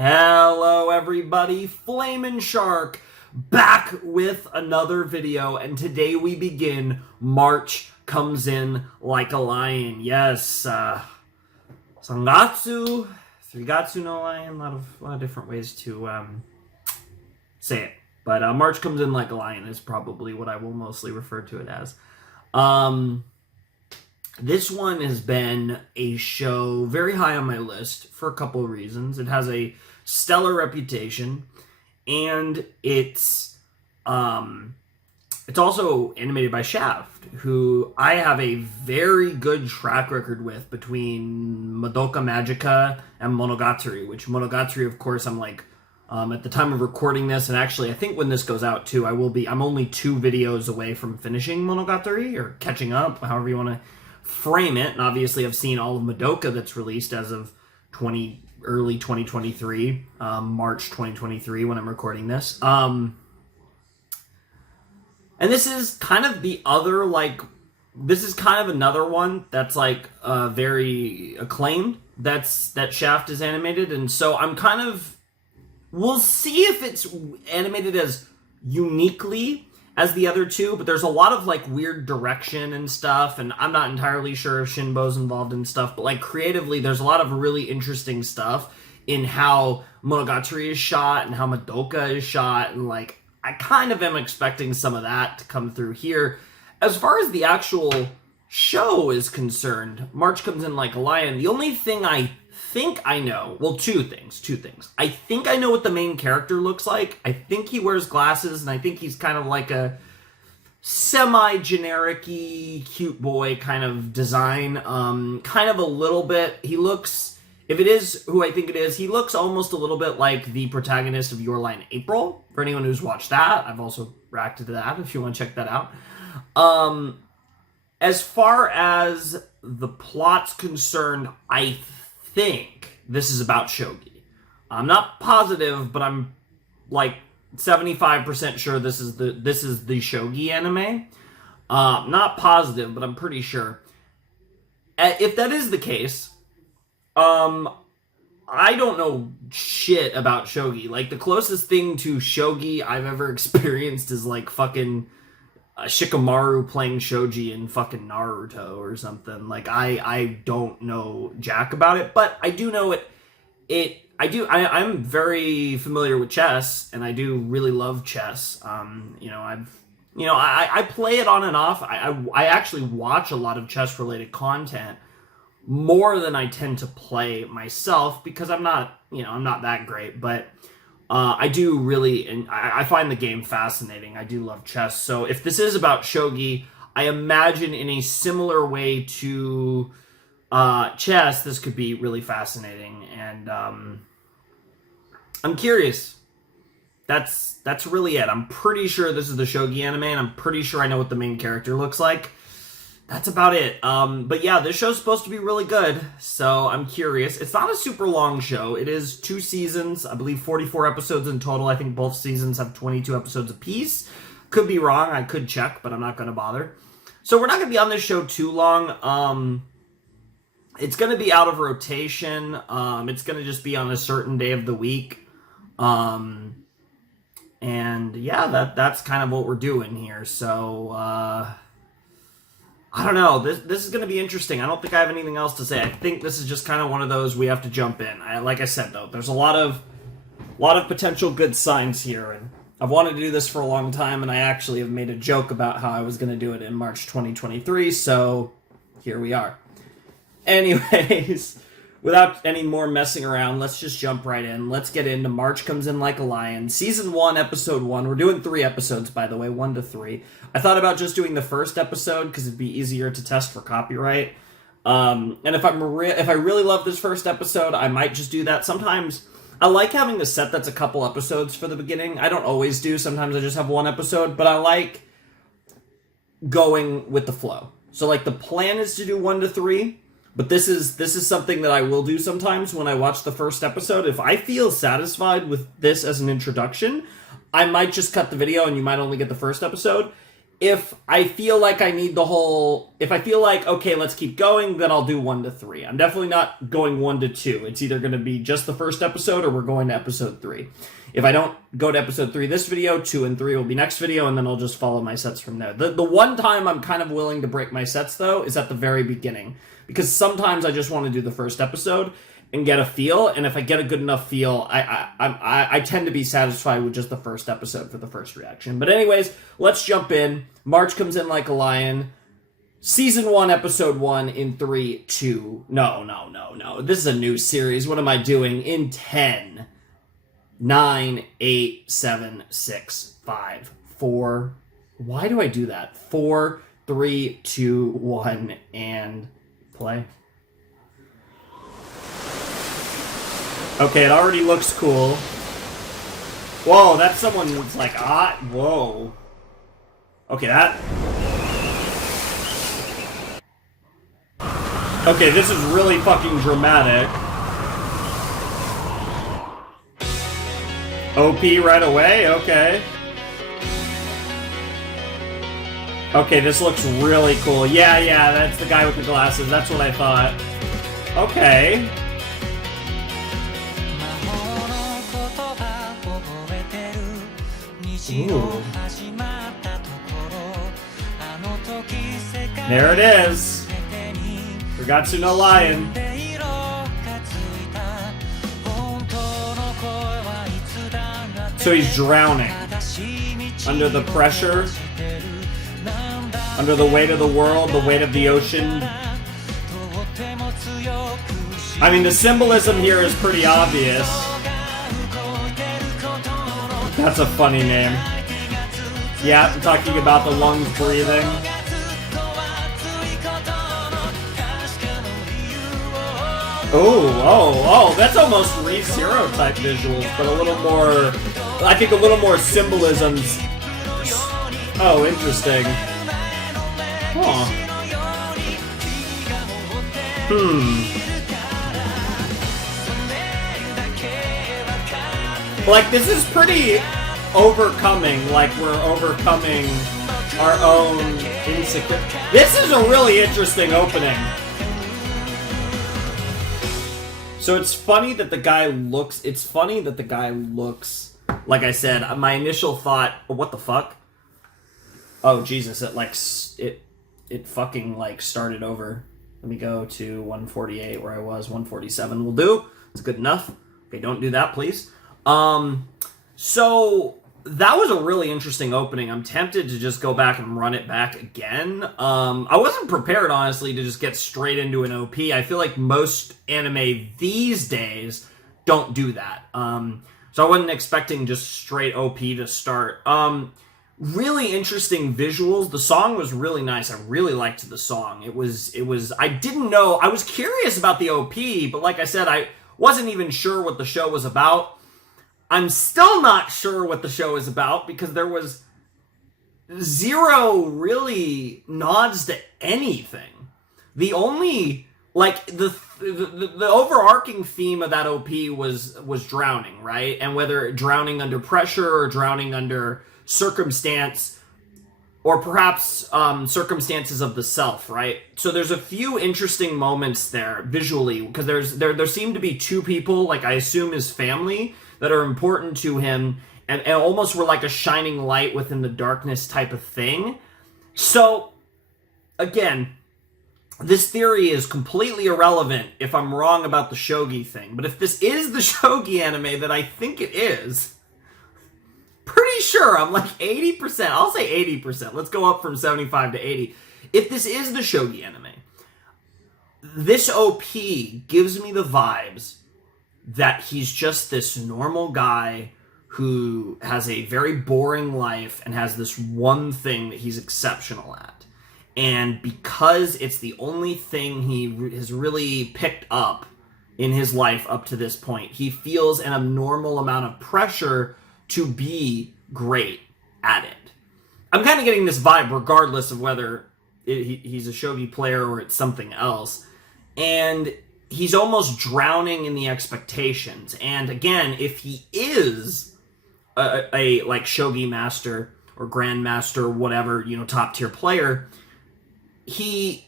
Hello everybody, Flamin' Shark back with another video, and today we begin March Comes In Like a Lion. Yes, Sangatsu, Thrigatsu no Lion, a lot of different ways to say it. But March Comes In Like a Lion is probably what I will mostly refer to it as. This one has been a show very high on my list for a couple of reasons. It has a stellar reputation, and it's also animated by Shaft, who I have a very good track record with between Madoka Magica and Monogatari, which Monogatari, of course, I'm like, at the time of recording this, and actually I think when this goes out too, I'm only 2 videos away from finishing Monogatari, or catching up, however you want to frame it. And obviously I've seen all of Madoka that's released as of early 2023, March 2023 when I'm recording this. And this is kind of the other, this is kind of another one that's very acclaimed that Shaft is animated, and so I'm kind of, we'll see if it's animated as uniquely as the other two, but there's a lot of weird direction and stuff, and I'm not entirely sure if Shinbo's involved in stuff, but creatively there's a lot of really interesting stuff in how Monogatari is shot and how Madoka is shot, and I kind of am expecting some of that to come through here. As far as the actual show is concerned, March Comes In Like a Lion, the only thing I think I know, well, two things. I think I know what the main character looks like. I think he wears glasses, and I think he's kind of like a semi-generic-y cute boy kind of design. Kind of a little bit, he looks, if it is who I think it is, he looks almost a little bit like the protagonist of Your Lie in April. For anyone who's watched that, I've also reacted to that if you want to check that out. As far as the plot's concerned, I think this is about shogi. I'm not positive, but I'm 75% sure this is the shogi anime. Not positive, but I'm pretty sure. If that is the case, I don't know shit about shogi. The closest thing to shogi I've ever experienced is fucking Shikamaru playing shogi in fucking Naruto or something. I don't know jack about it, but I do know I'm very familiar with chess, and I do really love chess. I play it on and off. I actually watch a lot of chess related content more than I tend to play myself, because I'm not that great, but I do really, and I find the game fascinating. I do love chess. So if this is about shogi, I imagine in a similar way to chess, this could be really fascinating. And I'm curious. That's really it. I'm pretty sure this is the shogi anime, and I'm pretty sure I know what the main character looks like. That's about it. But yeah, this show's supposed to be really good, so I'm curious. It's not a super long show. It is 2 seasons, I believe 44 episodes in total. I think both seasons have 22 episodes apiece. Could be wrong, I could check, but I'm not going to bother. So we're not going to be on this show too long. It's going to be out of rotation. It's going to just be on a certain day of the week. And yeah, that's kind of what we're doing here. So, I don't know. This is going to be interesting. I don't think I have anything else to say. I think this is just kind of one of those we have to jump in. Like I said, though, there's a lot of potential good signs here, and I've wanted to do this for a long time, and I actually have made a joke about how I was going to do it in March 2023, so here we are. Anyways, without any more messing around, let's just jump right in. Let's get into March Comes In Like a Lion, Season 1, Episode 1. We're doing 3 episodes, by the way, 1 to 3. I thought about just doing the first episode because it'd be easier to test for copyright. And if I really love this first episode, I might just do that. Sometimes I like having a set that's a couple episodes for the beginning. I don't always do. Sometimes I just have 1 episode, but I like going with the flow. So the plan is to do 1 to 3. But this is something that I will do sometimes when I watch the first episode. If I feel satisfied with this as an introduction, I might just cut the video and you might only get the first episode. if I feel like I need if I feel like, okay, let's keep going, then I'll do 1 to 3. I'm definitely not going 1 to 2. It's either going to be just the first episode or we're going to episode 3. If I don't go to episode 3 this video, 2 and 3 will be next video, and then I'll just follow my sets from there. The one time I'm kind of willing to break my sets, though, is at the very beginning. Because sometimes I just want to do the first episode and get a feel, and if I get a good enough feel, I tend to be satisfied with just the first episode for the first reaction. But anyways, let's jump in. March comes in like a lion. Season 1, episode 1 in 3, 2... No. This is a new series. What am I doing? In 10... 9, 8, 7, 6, 5, 4. Why do I do that? 4, 3, 2, 1, and play. Okay, it already looks cool. Whoa, that's someone who's like, whoa. Okay, Okay, this is really fucking dramatic. OP right away? Okay. Okay, this looks really cool. Yeah, that's the guy with the glasses. That's what I thought. Okay. Ooh. There it is. Fugatsu no Lion. So he's drowning under the pressure, under the weight of the world, the weight of the ocean. I mean, the symbolism here is pretty obvious. That's a funny name. Yeah, I'm talking about the lungs breathing. Oh, that's almost ReZero type visuals, but a little more, I think a little more symbolisms. Oh, interesting. Huh. Like, this is pretty overcoming, like we're overcoming our own insecurity. This is a really interesting opening. So it's funny that the guy looks, like I said, my initial thought, what the fuck? Oh, Jesus, it fucking, like, started over. Let me go to 148 where I was, 147 will do. It's good enough. Okay, don't do that, please. So that was a really interesting opening. I'm tempted to just go back and run it back again. I wasn't prepared, honestly, to just get straight into an OP. I feel like most anime these days don't do that. So I wasn't expecting just straight OP to start. Really interesting visuals. The song was really nice. I really liked the song. It was, I didn't know, I was curious about the OP, but like I said, I wasn't even sure what the show was about. I'm still not sure what the show is about because there was zero really nods to anything. The only, like, the overarching theme of that OP was drowning, right? And whether drowning under pressure or drowning under circumstance, or perhaps circumstances of the self, right? So there's a few interesting moments there visually because there seem to be two people, like I assume his family, that are important to him and almost were like a shining light within the darkness type of thing. So, again, this theory is completely irrelevant if I'm wrong about the shogi thing. But if this is the shogi anime that I think it is, pretty sure I'm like 80%. I'll say 80%. Let's go up from 75 to 80. If this is the shogi anime, this OP gives me the vibes that he's just this normal guy who has a very boring life and has this one thing that he's exceptional at. And because it's the only thing he has really picked up in his life up to this point, he feels an abnormal amount of pressure to be great at it. I'm kind of getting this vibe regardless of whether he's a shogi player or it's something else. And he's almost drowning in the expectations. And again, if he is a like shogi master or grandmaster, whatever, top tier player, he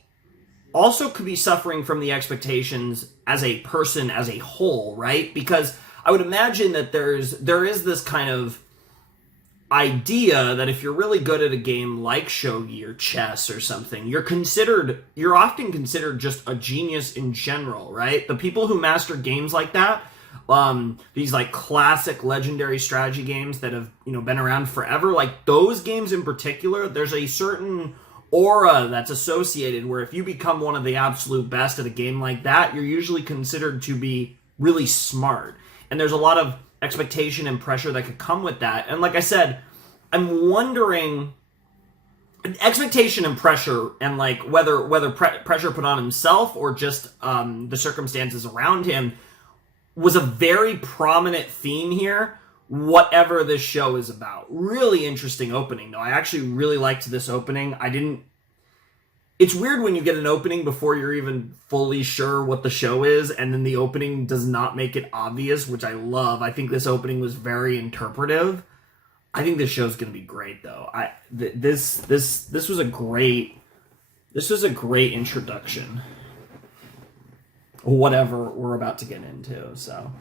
also could be suffering from the expectations as a person as a whole, right? Because I would imagine that there is this kind of idea that if you're really good at a game like shogi or chess or something, you're often considered just a genius in general, right? The people who master games like that, these like classic legendary strategy games that have been around forever, like those games in particular, there's a certain aura that's associated where if you become one of the absolute best at a game like that, you're usually considered to be really smart. And there's a lot of expectation and pressure that could come with that. And like I said, I'm wondering, expectation and pressure, and like whether pressure put on himself or just the circumstances around him was a very prominent theme here, whatever this show is about. Really interesting opening, though. I actually really liked this opening. It's weird when you get an opening before you're even fully sure what the show is, and then the opening does not make it obvious, which I love. I think this opening was very interpretive. I think this show's going to be great, though. This was a great introduction. Whatever we're about to get into, so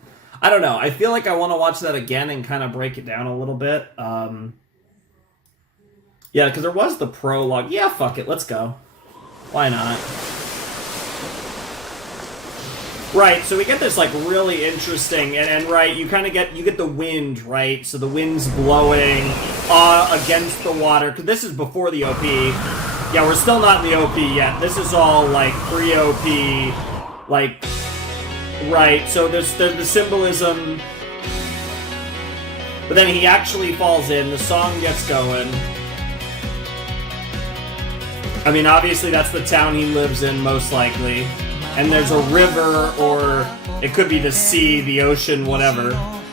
I don't know. I feel like I want to watch that again and kind of break it down a little bit. Yeah, because there was the prologue. Yeah, fuck it, let's go. Why not? Right, so we get this like really interesting, and right, you get the wind, right? So the wind's blowing against the water, because this is before the OP. Yeah, we're still not in the OP yet. This is all like pre-OP, like, right, so there's the symbolism, but then he actually falls in, the song gets going. I mean, obviously that's the town he lives in, most likely. And there's a river, or it could be the sea, the ocean, whatever.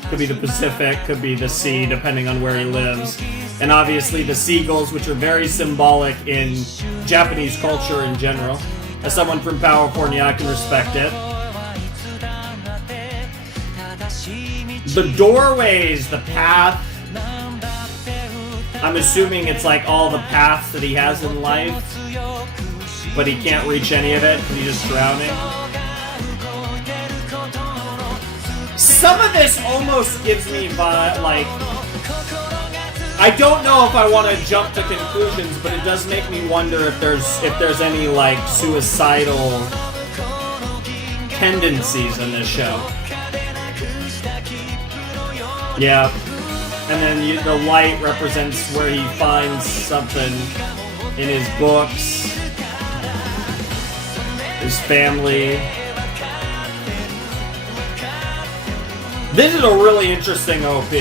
Could be the Pacific, could be the sea, depending on where he lives. And obviously the seagulls, which are very symbolic in Japanese culture in general. As someone from California, I can respect it. The doorways, the path. I'm assuming it's like all the paths that he has in life, but he can't reach any of it because he's just drowning. Some of this almost gives me like, I don't know if I want to jump to conclusions, but it does make me wonder if there's any like suicidal tendencies in this show. Yeah. And then the light represents where he finds something in his books, his family. This is a really interesting OP.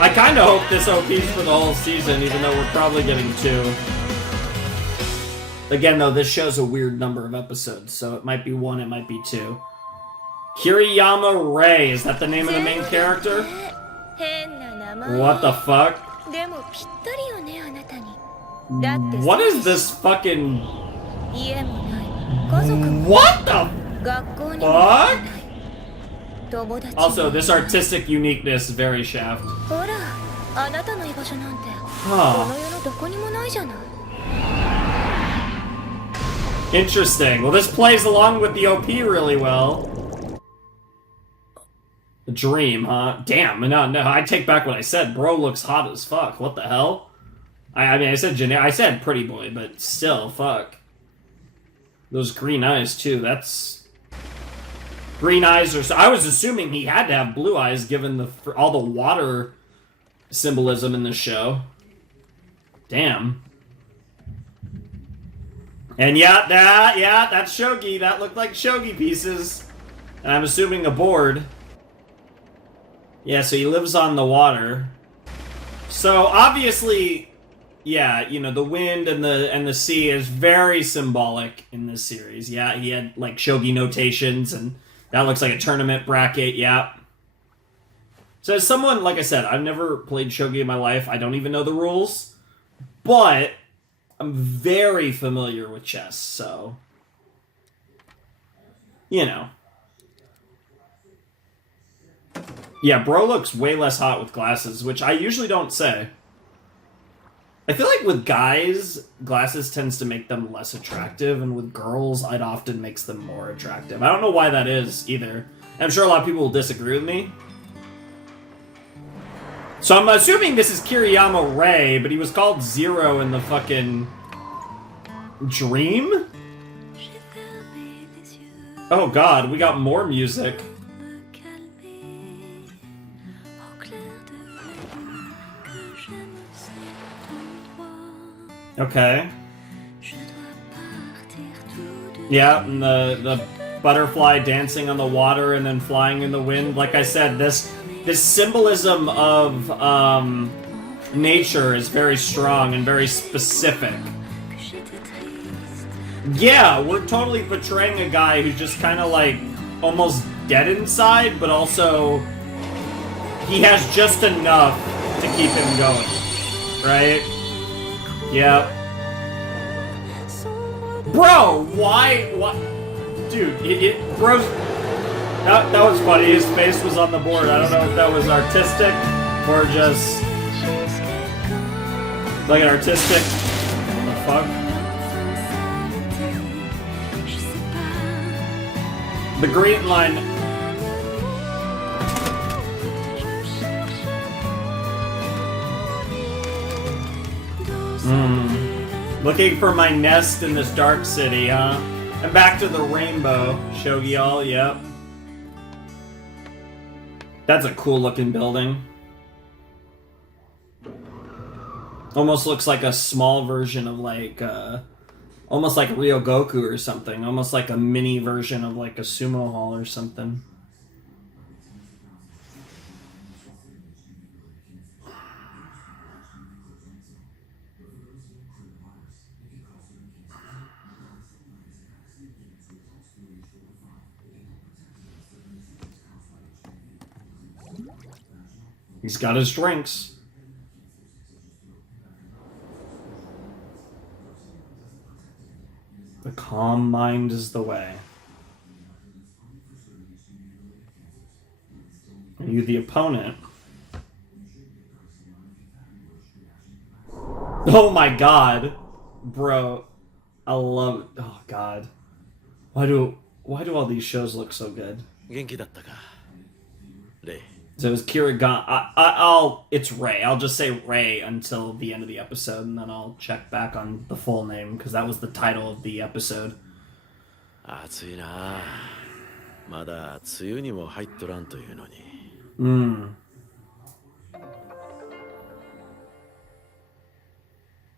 I kind of hope this OP's for the whole season, even though we're probably getting 2. Again, though, this show's a weird number of episodes, so it might be 1, it might be 2. Kiriyama Rei, is that the name of the main character? What the fuck? What is this fucking... What the fuck? Also, this artistic uniqueness, very Shaft. Huh. Interesting. Well, this plays along with the OP really well. A dream, huh? Damn, no, I take back what I said. Bro looks hot as fuck. What the hell? I mean, I said pretty boy, but still, fuck. Those green eyes, too, that's... Green eyes are... I was assuming he had to have blue eyes, given all the water symbolism in this show. Damn. And yeah, that's shogi. That looked like shogi pieces. And I'm assuming a board. Yeah, so he lives on the water. So obviously, yeah, the wind and the sea is very symbolic in this series. Yeah, he had like shogi notations, and that looks like a tournament bracket. Yeah. So as someone, like I said, I've never played shogi in my life. I don't even know the rules, but I'm very familiar with chess. So, Yeah, bro looks way less hot with glasses, which I usually don't say. I feel like with guys, glasses tends to make them less attractive, and with girls, it often makes them more attractive. I don't know why that is, either. I'm sure a lot of people will disagree with me. So I'm assuming this is Kiriyama Rei, but he was called Zero in the fucking... Dream? Oh god, we got more music. Okay. Yeah, and the butterfly dancing on the water and then flying in the wind. Like I said, this symbolism of nature is very strong and very specific. Yeah, we're totally portraying a guy who's just kind of like almost dead inside, but also he has just enough to keep him going, right? Yeah. Bro, why? Dude, bro, that was funny. His face was on the board. I don't know if that was artistic or just like an artistic. What the fuck? The green line. Looking for my nest in this dark city, huh? And back to the rainbow. Shogi all, yep. That's a cool looking building. Almost looks like a small version of like, almost like Ryogoku or something. Almost like a mini version of like a sumo hall or something. He's got his drinks. The calm mind is the way. Are you the opponent? Oh my god. Bro. I love it. Oh god. Why do all these shows look so good? So it was Kirigama. It's Rei. I'll just say Rei until the end of the episode, and then I'll check back on the full name, because that was the title of the episode.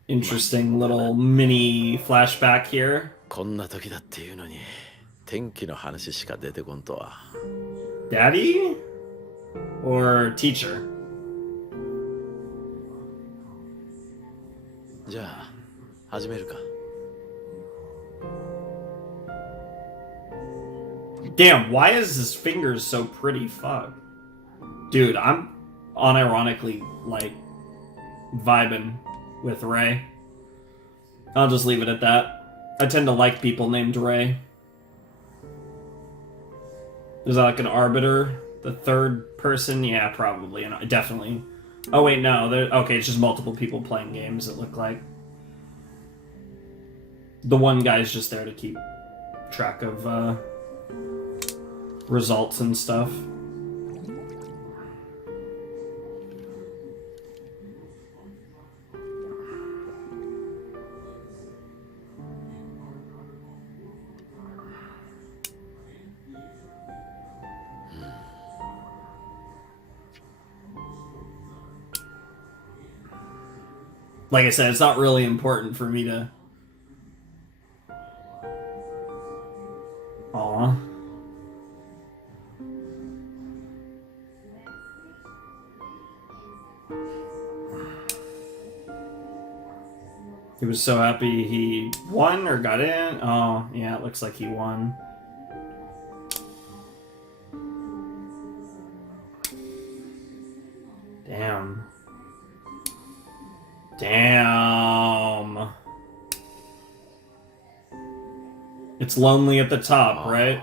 Interesting little mini flashback here. Daddy? Or teacher? Damn, why is his fingers so pretty? Fuck. Dude, I'm unironically, like, vibing with Rei. I'll just leave it at that. I tend to like people named Rei. Is that like an arbiter? The third person? Yeah, probably. And definitely. Oh, wait, no. Okay, it's just multiple people playing games, it looked like. The one guy's just there to keep track of results and stuff. Like I said, it's not really important for me to... Aww. He was so happy he won or got in. Oh, yeah, it looks like he won. Damn. Damn. It's lonely at the top, right?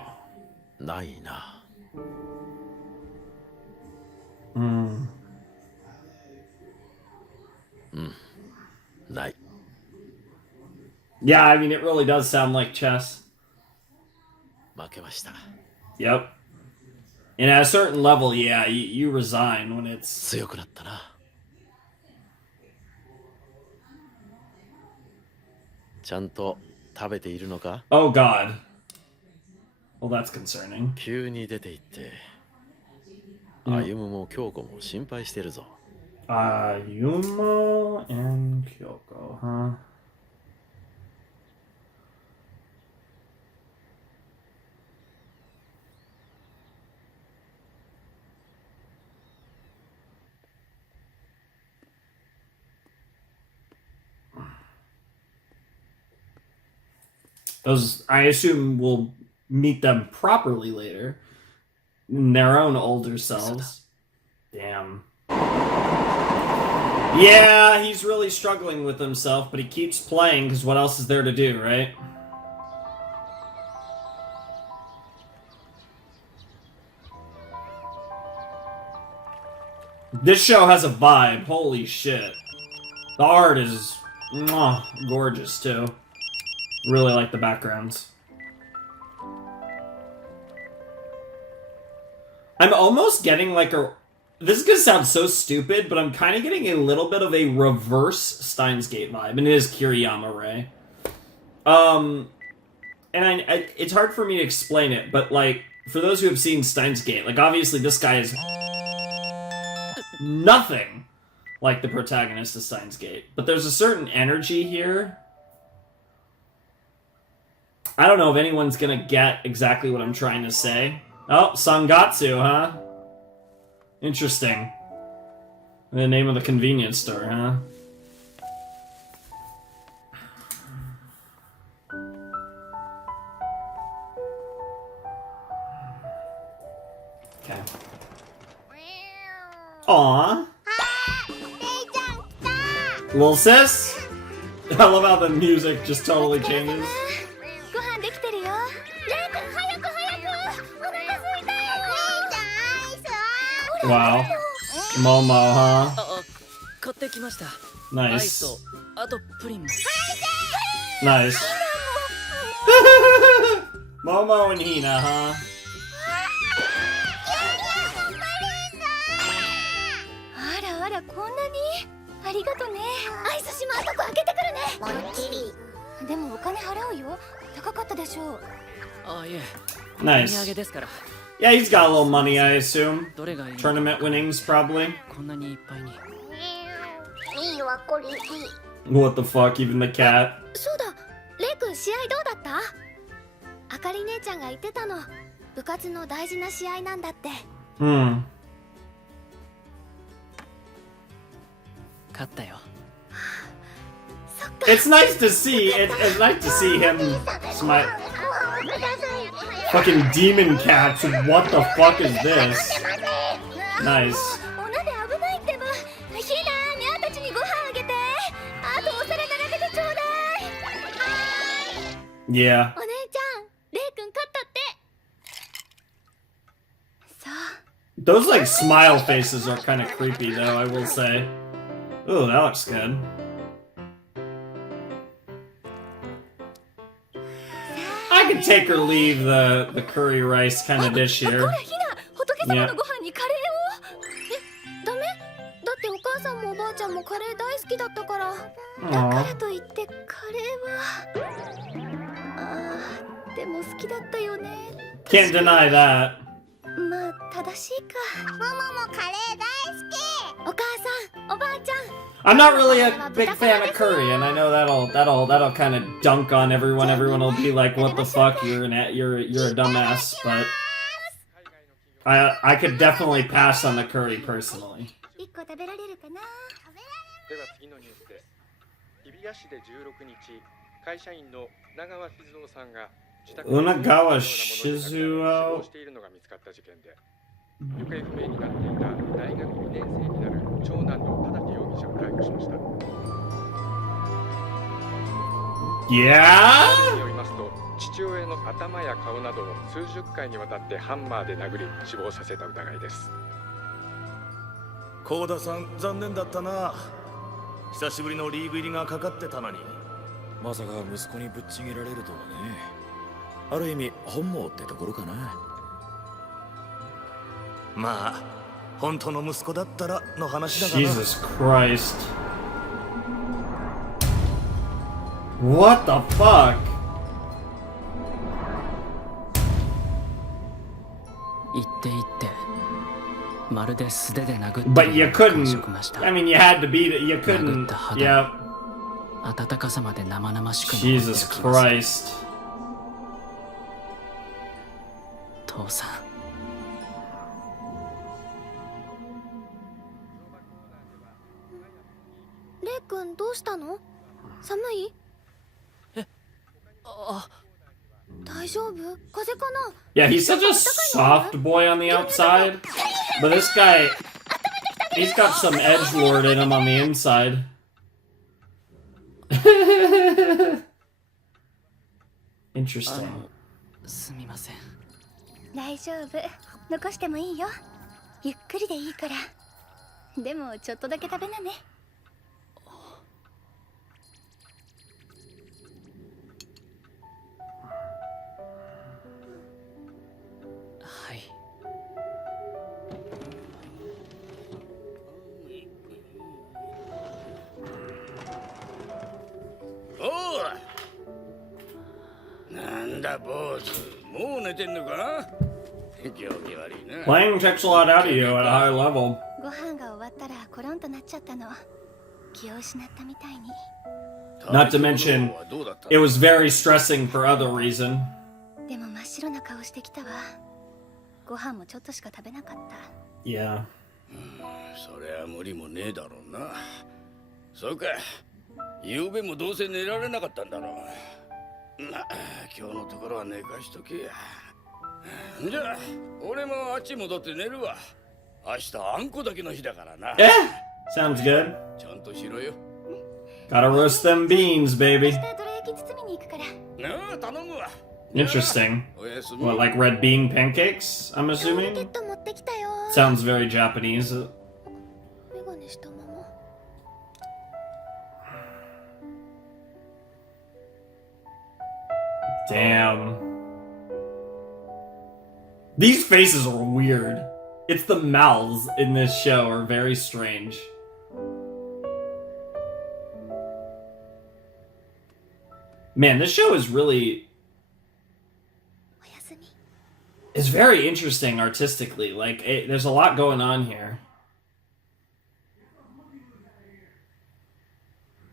Yeah, I mean, it really does sound like chess. 負けました。 Yep. And at a certain level, yeah, you resign when it's... 強くなったな。ちゃんと食べているのか？ Oh, God. Well, that's concerning. 急に出て行って、歩も京子も心配してるぞ。Ayumo and Kyoko, huh? Those, I assume, will meet them properly later. In their own older selves. Damn. Yeah, he's really struggling with himself, but he keeps playing because what else is there to do, right? This show has a vibe. Holy shit. The art is gorgeous, too. Really like the backgrounds. I'm almost getting like a... This is gonna sound so stupid, but I'm kind of getting a little bit of a reverse Steins Gate vibe, and it is Kiriyama Rei. And it's hard for me to explain it, but like, for those who have seen Steins Gate, like obviously this guy is nothing like the protagonist of Steins Gate, but there's a certain energy here. I don't know if anyone's gonna get exactly what I'm trying to say. Oh, Sangatsu, huh? Interesting. The name of the convenience store, huh? Okay. Aww. Little sis? I love how the music just totally changes. Wow. Momo, huh? Nice. Nice. Momo and Hina, huh? Nice. Yeah, he's got a little money, I assume. Tournament winnings, probably. What the fuck, even the cat. Hmm. It's nice to see. It's nice to see him smile. Fucking demon cats. What the fuck is this? Nice. Yeah. Those like smile faces are kind of creepy though, I will say. Ooh, that looks good. I could take or leave the curry rice kind of dish here. Yeah. Aww. Can't deny that. I'm not really a big fan of curry, and I know that'll kind of dunk on everyone. Everyone will be like, "What the fuck? You're a dumbass." But I could definitely pass on the curry personally. Unagawa Shizuo. Yeah? 父親の頭や顔などを数十回にわたってハンマーで殴り死亡させた疑いです。幸田さん、残念だったな。久しぶりのリーグ入りがかかってたのに。まさか息子にぶっちぎられるとはね。ある意味本望ってところかな。まあ本当の息子だったらの話だがな。 Jesus Christ. What the fuck? 言って言ってまるで素手で殴って But you 感 couldn't. 触ました。 I mean, you had to beat it. You couldn't. Yeah. 温かさまで生々しく残ってる気が Jesus する。 Christ. 父さん、レイ君どうしたの？寒い？あ、大丈夫？風邪かな？ Yeah, he's such a soft boy on the outside, but this guy, he's got some edgelord in him on the inside. あ Interesting. のすみません。大丈夫。残してもいいよ。ゆっくりでいいから。でもちょっとだけ食べなね。はい。おう、なんだ坊主、もう寝てんのか。行儀悪いな。 Playing takes a lot out of you at a high level. ご飯が終わったらコロンとなっちゃったの。気を失ったみたいに。 Not to mention, it was very stressing for other reason. でも真っ白な顔してきたわ。ご飯もちょっとしか食べなかった。 Yeah. そりゃ無理もねえだろうな。そうか、昨べもどうせ寝られなかったんだろう。まあ今日のところは寝かしとけや。じゃあ俺もあっち戻って寝るわ。明日あんこだけの日だからな。 Eh, sounds good. ちゃんとしろよ。 Gotta roast them beans, 明 baby. 日どら焼き包みに行くから。なあ頼むわ。 Interesting. おやすみ。 What, like red bean pancakes, I'm タオルケ assuming? ット持ってきたよ。 Sounds very Japanese. メガネしたまま。 Damn. These faces are weird. It's the mouths in this show are very strange. Man, this show is really... おやすみ。 It's very interesting artistically. Like, there's a lot going on here.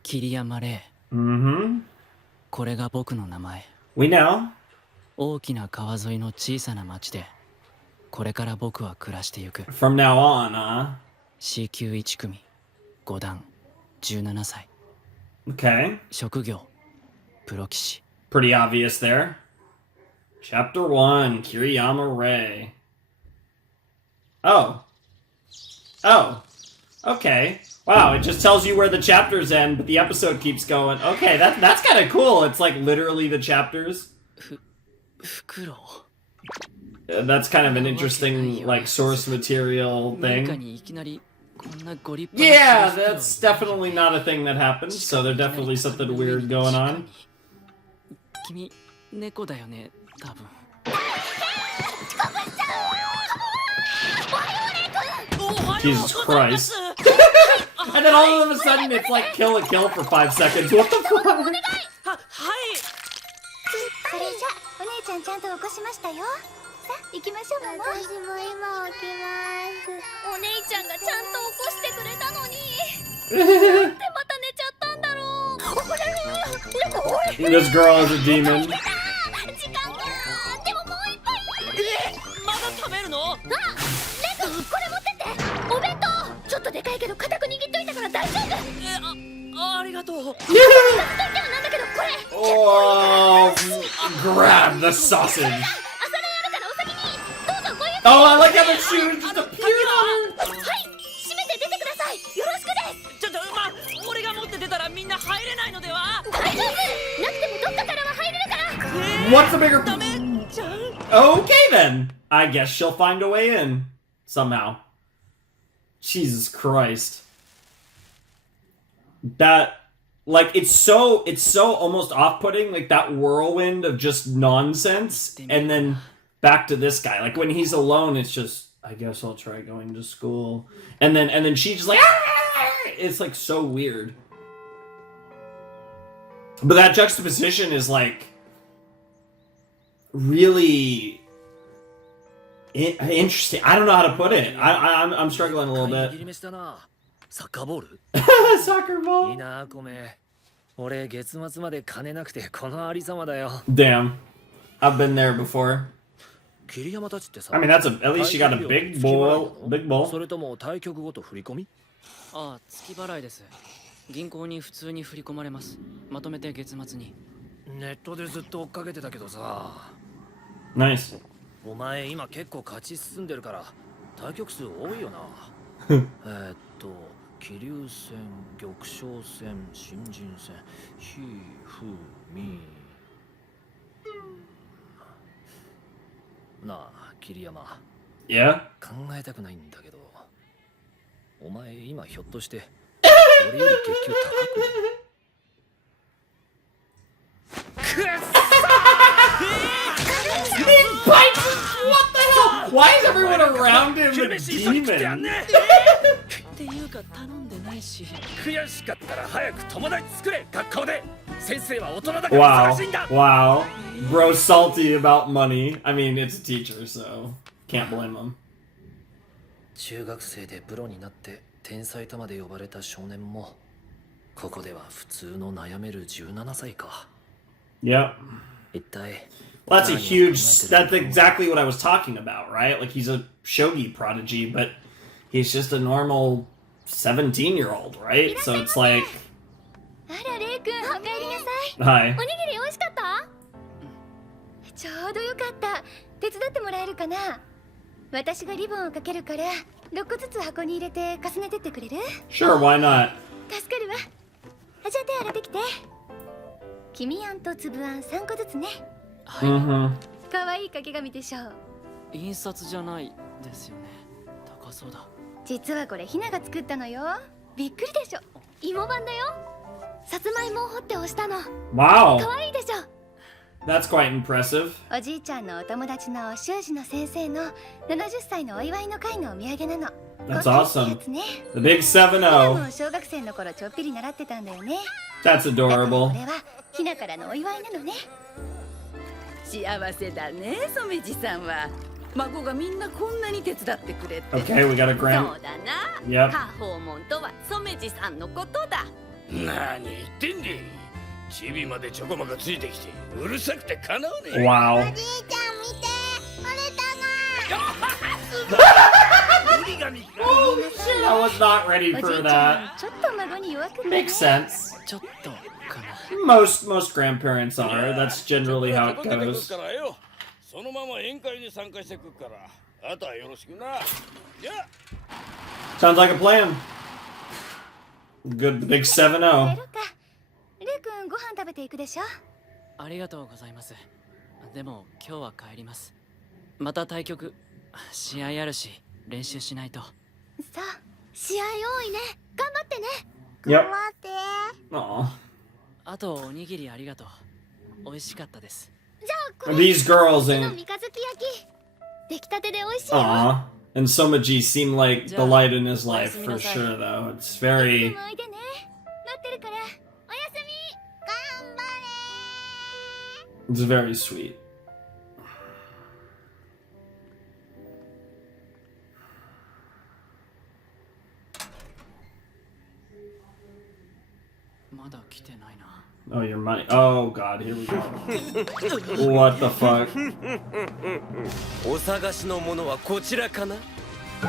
桐山レイ、 Mm-hmm. これが僕の名前。 We know. 大きな川沿いの小さな町でこれから僕は暮らしてゆく。 From now on, huh? C 級1組5段17歳 Okay. 職業プロ棋士。 Pretty obvious there. Chapter 1, Kiriyama Rei. Oh. Oh. Okay. Wow, it just tells you where the chapters end, but the episode keeps going. Okay, that's kind of cool. It's like literally the chapters. フクロウ That's kind of an interesting, like, source material 何か thing. にいきなりこんなご立派な Yeah, that's definitely not a thing that happens, so there's definitely something weird going on. 君猫だよね多分。 Jesus Christ. And then all of a sudden it's like kill a kill for 5 seconds. What the fuck? ははい。それじゃお姉ちゃんちゃんと起こしましたよ。さあ行きましょうママ。私も今起きます。お姉ちゃんがちゃんと起こしてくれたのに。なんでまた寝ちゃったんだろう。 This girl is a demon. 時間がでももう一杯。まだ食べるの？あ、レイ君これ持ってって。お弁当ちょっとでかいけど固く握っといたから大丈夫。ありがとう。といってはなんだけどこれ。 Oh, grab the sausage. 朝練あるからお先に。どうぞごゆっくり。 Oh, I like how the shoes just appeared on her. はい、閉めて出てください。よろしくです。ちょっと俺が持って出たらみんな入れないのでは？大丈夫。なくてもどっかからは入れるから。 What's the bigger... ダメじゃん。 Okay then. I guess she'll find a way in. Somehow. Jesus Christ. That Like it's so almost off-putting, like that whirlwind of just nonsense, and then back to this guy. Like when he's alone, it's just, I guess I'll try going to school, and then she's just like, ah! It's like so weird. But that juxtaposition is like really interesting. I don't know how to put it. I'm struggling a little bit. サッカーボール Soccer いい ball. なごめん俺月末まで金なくてこのありさまだよ Damn, I've been there before. 桐山たちってさ I mean, that's at least you got a big bowl. それとも対局ごと振り込みああ、月払いです。銀行に普通に振り込まれます。まとめて月末に。ネットでずっと追っかけてたけどさ Nice. お前今結構勝ち進んでるから対局数多いよな桐生戦、玉将戦、新人戦、ひふみなあ、桐山 Yeah. 考えたくないんだけどお前今ひょっとして俺より月給高くくっ What the hell? Why is everyone around him a demon? っていうか頼んでないし。悔しかったら早く友達作れ学校で先生は大人だから忙 Wow. しいんだ Wow. Bro's salty about money. I mean, it's a teacher, so can't blame him. 中学生でプロになって天才とまで呼ばれた少年もここでは普通の悩める17歳か Yep. 一体 Well, that's a huge. That's exactly what I was talking about, right? Like he's a shogi prodigy, but he's just a normal 17-year-old, right? So it's like, あらレイ君おかえりなさい hi. おにぎり美味しかったちょうどよかった手伝ってもらえるかな私がリボンをかけるから6個ずつ箱に入れて重ねてってくれる Sure, why not? 助かるわじゃあ手洗ってきて黄身あんと粒あん3個ずつね Mm-hmm. かわいい掛け紙でしょう印刷じゃないですよね。高そうだ。実はこれひなが作ったのよびっくりでしょ芋版だよさつまいもを掘って押したの Wow, かわいいでしょ that's quite impressive. おじいちゃんのお友達の習字の先生の70歳のお祝いの会のお土産なの That's コッキーって awesome. やつね The big ひな 7-0. も小学生の頃ちょっぴり習ってたんだよね That's だからこ adorable. れはひなからのお祝いなのね幸せだね染地さんは孫がみんなこんなに手伝ってくれて Okay, we got a そ grand. うだな Yep. 家訪問とは染地さんのことだ何言ってんでいチビまでちょこまかついてきてうるさくてかなわねえ Wow. じいちゃん見て折れたな折り紙が Oh shit! I was not ready おじ for いちゃ that. んちょっと孫に弱くてね Makes sense. ちょっとかな。 Most grandparents are. That's generally how it 届けてくる goes. からよそのまま宴会に参加してくるからあとはよろしくなじゃあ Sounds like a plan. Good big 7-0. 帰ろうかレイ君ご飯食べていくでしょありがとうございます。でも今日は帰ります。また対局、試合あるし練習しないと。さあ試合多いね頑張ってね Yep. 頑張って Aw. あとおにぎりありがとう。美味しかったです。じゃあこれ These girls の and 三日月焼き出来たてで美味しいよ aw, and Somaji seem like the light in his life for sure. Though it's いつで very. もおいでね待ってるからおやすみ頑張れ It's very sweet. まだ来てないな。 Oh, your money. Oh god, here we go. What the fuck? お探しのものはこちらかな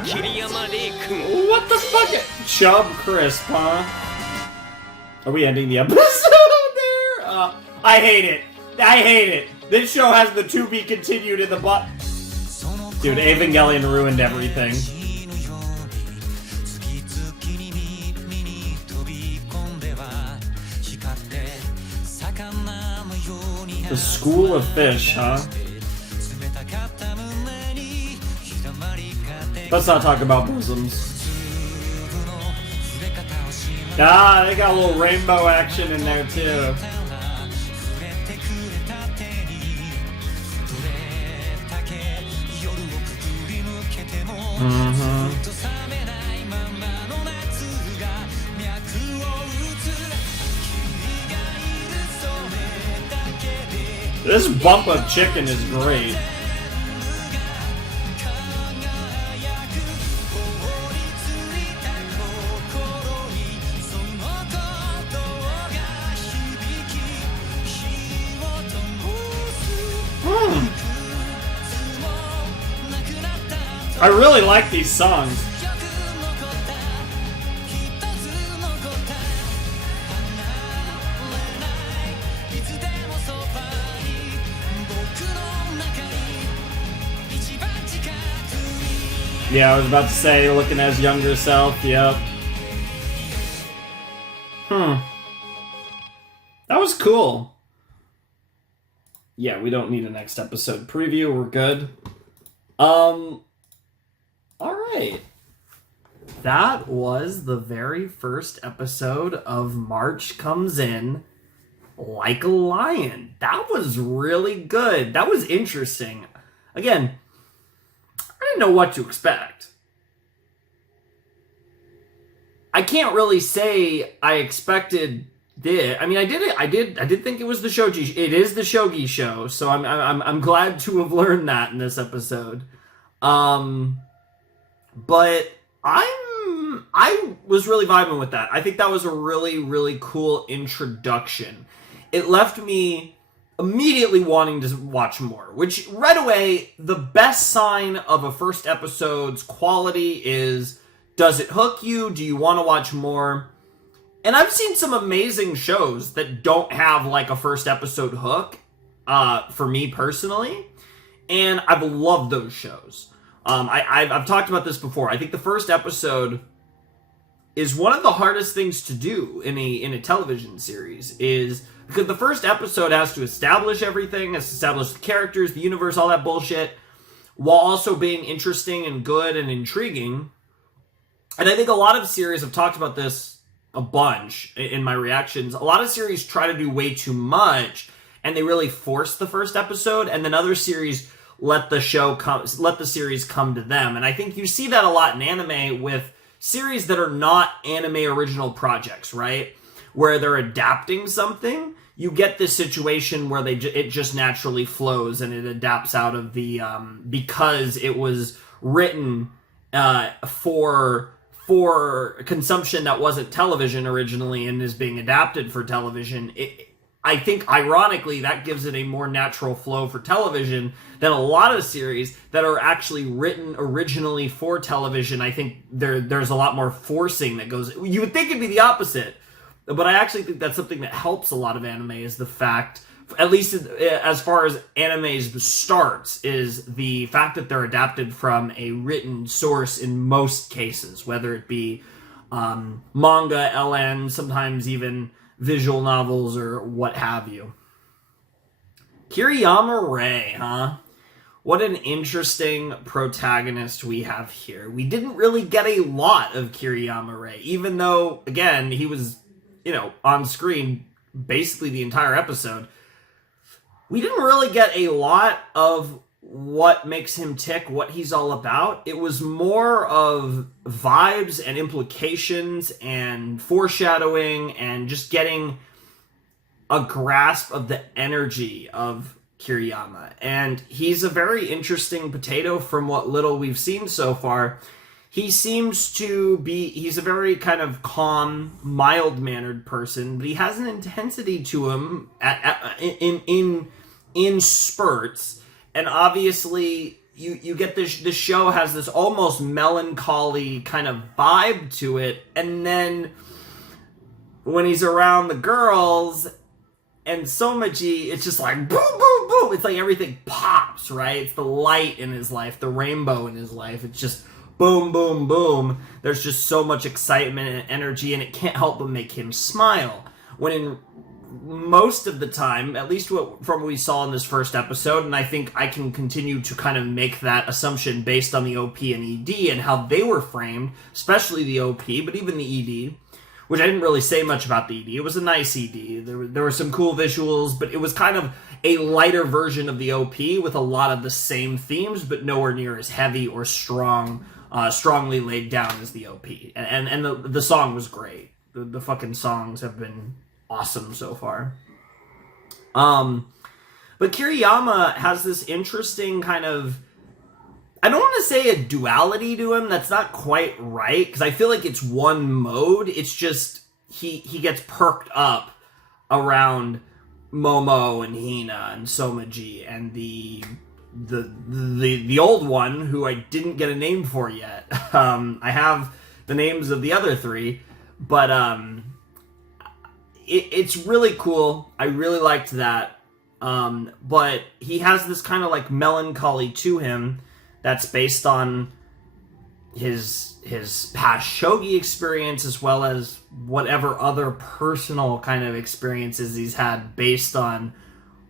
桐山レイ君 What the fuck? Chub crisp, huh? Are we ending the episode there? I hate it. I hate it. This show has the to be continued in the butt. Dude, Evangelion ruined everything. The School of Fish, huh? Let's not talk about bosoms. Ah, they got a little rainbow action in there too. This bump of chicken is great. I really like these songs. Yeah, I was about to say, looking as younger self, yep. That was cool. Yeah, we don't need a next episode preview, we're good. Alright. That was the very first episode of March Comes In Like a Lion. That was really good. That was interesting. Again, I didn't know what to expect. I can't really say I expected this. I mean, I did think it was the shogi. It is the shogi show, so I'm glad to have learned that in this episode. But I was really vibing with that. I think that was a really, really cool introduction. It left me immediately wanting to watch more, which right away, the best sign of a first episode's quality is, does it hook you? Do you want to watch more? And I've seen some amazing shows that don't have like a first episode hook, for me personally, and I've loved those shows. I've talked about this before. I think the first episode is one of the hardest things to do in a television series, is because the first episode has to establish everything, has to establish the characters, the universe, all that bullshit, while also being interesting and good and intriguing. And I think a lot of series, I've talked about this a bunch in my reactions, a lot of series try to do way too much, and they really force the first episode, and then other series let the series come to them. And I think you see that a lot in anime with series that are not anime original projects, right? Where they're adapting something, you get this situation where it just naturally flows and it adapts out of the because it was written for consumption that wasn't television originally and is being adapted for television. I think, ironically, that gives it a more natural flow for television than a lot of series that are actually written originally for television. I think there's a lot more forcing that goes... You would think it'd be the opposite, but I actually think that's something that helps a lot of anime, is the fact, at least as far as animes starts, is the fact that they're adapted from a written source in most cases, whether it be manga, LN, sometimes even visual novels or what have you. Kiriyama Rei, huh? What an interesting protagonist we have here. We didn't really get a lot of Kiriyama Rei, even though, again, he was, on screen basically the entire episode. We didn't really get a lot of what makes him tick, what he's all about. It was more of vibes and implications and foreshadowing and just getting a grasp of the energy of Kiriyama. And he's a very interesting potato from what little we've seen so far. He seems to be, he's a very kind of calm, mild-mannered person, but he has an intensity to him in spurts. And obviously, you get this show has this almost melancholy kind of vibe to it. And then when he's around the girls and Somaji, it's just like boom, boom, boom. It's like everything pops, right? It's the light in his life, the rainbow in his life. It's just boom, boom, boom. There's just so much excitement and energy, and it can't help but make him smile. When in most of the time, at least from what we saw in this first episode, and I think I can continue to kind of make that assumption based on the OP and ED and how they were framed, especially the OP, but even the ED, which I didn't really say much about the ED. It was a nice ED. There were some cool visuals, but it was kind of a lighter version of the OP with a lot of the same themes, but nowhere near as heavy or strongly laid down as the OP. And the song was great. The fucking songs have been awesome so far. But Kiriyama has this interesting kind of, I don't want to say a duality to him. That's not quite right, because I feel like it's one mode. It's just he gets perked up around Momo and Hina and Somaji and the old one who I didn't get a name for yet. I have the names of the other three, but it's really cool. I really liked that. But he has this kind of like melancholy to him that's based on his past shogi experience, as well as whatever other personal kind of experiences he's had based on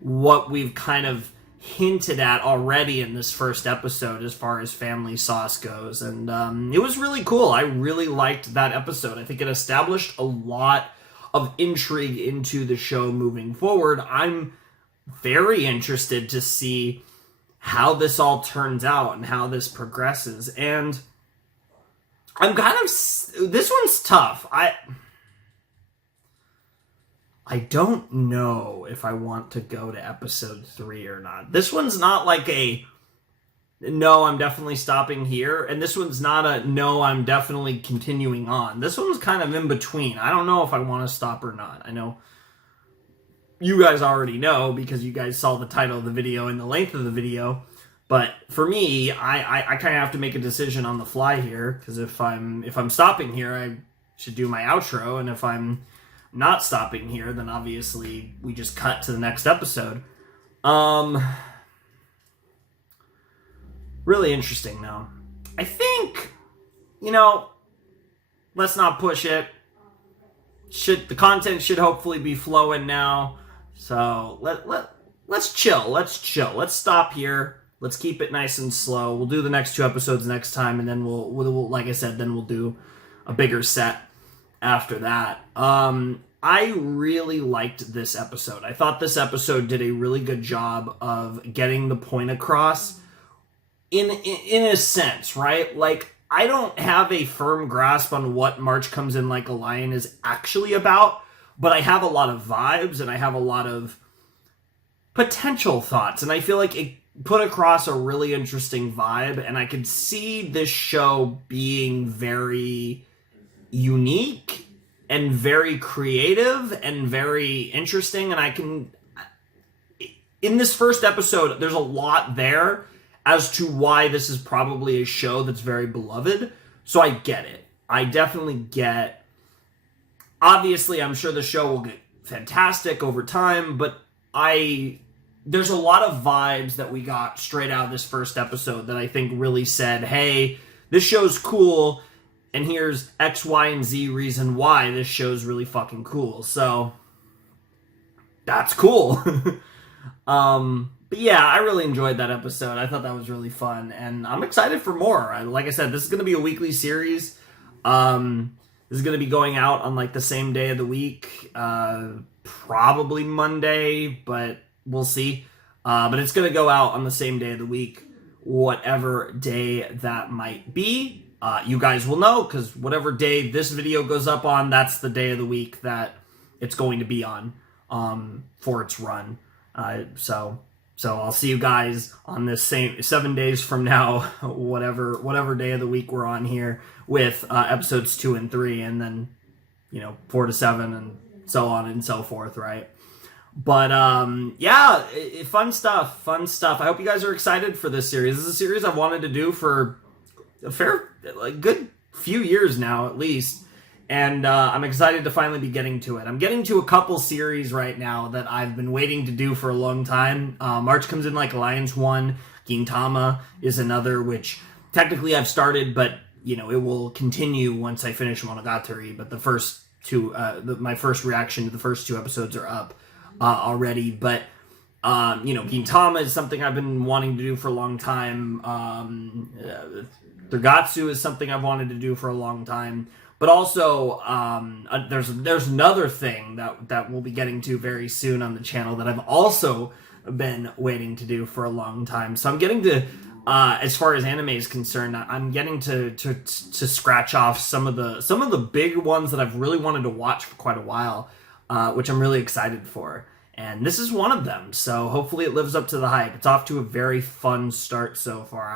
what we've kind of hinted at already in this first episode as far as family sauce goes. And it was really cool. I really liked that episode. I think it established a lot of intrigue into the show moving forward. I'm very interested to see how this all turns out and how this progresses. And I'm kind of, this one's tough. I don't know if I want to go to episode 3 or not. This one's not like a, no, I'm definitely stopping here. And this one's not a, no, I'm definitely continuing on. This one's kind of in between. I don't know if I want to stop or not. I know you guys already know because you guys saw the title of the video and the length of the video. But for me, I kind of have to make a decision on the fly here, because if I'm stopping here, I should do my outro, and if I'm not stopping here, then obviously we just cut to the next episode. Really interesting, though. I think, let's not push it. The content should hopefully be flowing now. So let's chill. Let's stop here. Let's keep it nice and slow. We'll do the next 2 episodes next time, and then we'll like I said, then we'll do a bigger set after that. I really liked this episode. I thought this episode did a really good job of getting the point across in a sense, right? Like, I don't have a firm grasp on what March Comes In Like a Lion is actually about, but I have a lot of vibes and I have a lot of potential thoughts, and I feel like it put across a really interesting vibe, and I could see this show being very unique and very creative and very interesting. And in this first episode, there's a lot there as to why this is probably a show that's very beloved. So I get it. I definitely get, obviously I'm sure the show will get fantastic over time, but there's a lot of vibes that we got straight out of this first episode that I think really said, hey, this show's cool, and here's X, Y, and Z reason why this show's really fucking cool. So, that's cool. But yeah, I really enjoyed that episode. I thought that was really fun, and I'm excited for more. Like I said, this is going to be a weekly series. This is going to be going out on like the same day of the week, probably Monday, but we'll see. But it's going to go out on the same day of the week, whatever day that might be. You guys will know, because whatever day this video goes up on, that's the day of the week that it's going to be on for its run. So I'll see you guys on this same 7 days from now, whatever day of the week we're on here, with episodes 2 and 3, and then 4 to 7, and so on and so forth, right? But yeah, fun stuff. I hope you guys are excited for this series. This is a series I've wanted to do for a good few years now, at least. And I'm excited to finally be getting to it. I'm getting to a couple series right now that I've been waiting to do for a long time. March Comes In Like a Lion's one. Gintama is another, which technically I've started, but it will continue once I finish Monogatari. But the first 2, my first reaction to the first 2 episodes are up already. But Gintama is something I've been wanting to do for a long time. Gatsu is something I've wanted to do for a long time. But also, there's another thing that we'll be getting to very soon on the channel that I've also been waiting to do for a long time. So I'm getting to, as far as anime is concerned, I'm getting to scratch off some of the big ones that I've really wanted to watch for quite a while, which I'm really excited for. And this is one of them. So hopefully it lives up to the hype. It's off to a very fun start so far.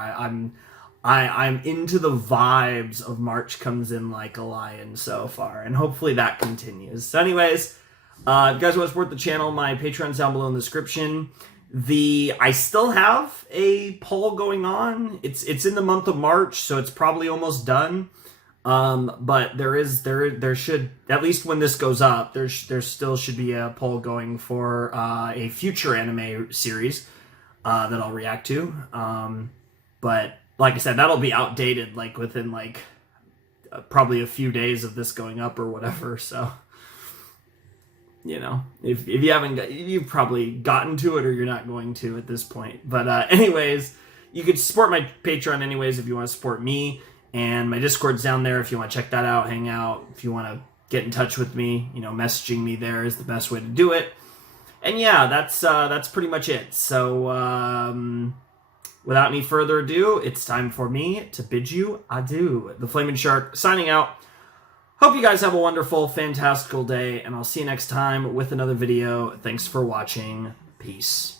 I'm into the vibes of March Comes In Like a Lion so far, and hopefully that continues. So anyways, if you guys want to support the channel, my Patreon's down below in the description. I still have a poll going on. It's in the month of March, so it's probably almost done. But there should, at least when this goes up, there still should be a poll going for a future anime series that I'll react to. But like I said, that'll be outdated like within like probably a few days of this going up or whatever. So, you know, if you haven't, you've probably gotten to it or you're not going to at this point. But anyways, you could support my Patreon anyways if you want to support me, and my Discord's down there if you want to check that out, hang out. If you want to get in touch with me, you know, messaging me there is the best way to do it. And yeah, that's pretty much it. So without any further ado, it's time for me to bid you adieu. The Flaming Shark signing out. Hope you guys have a wonderful, fantastical day, and I'll see you next time with another video. Thanks for watching. Peace.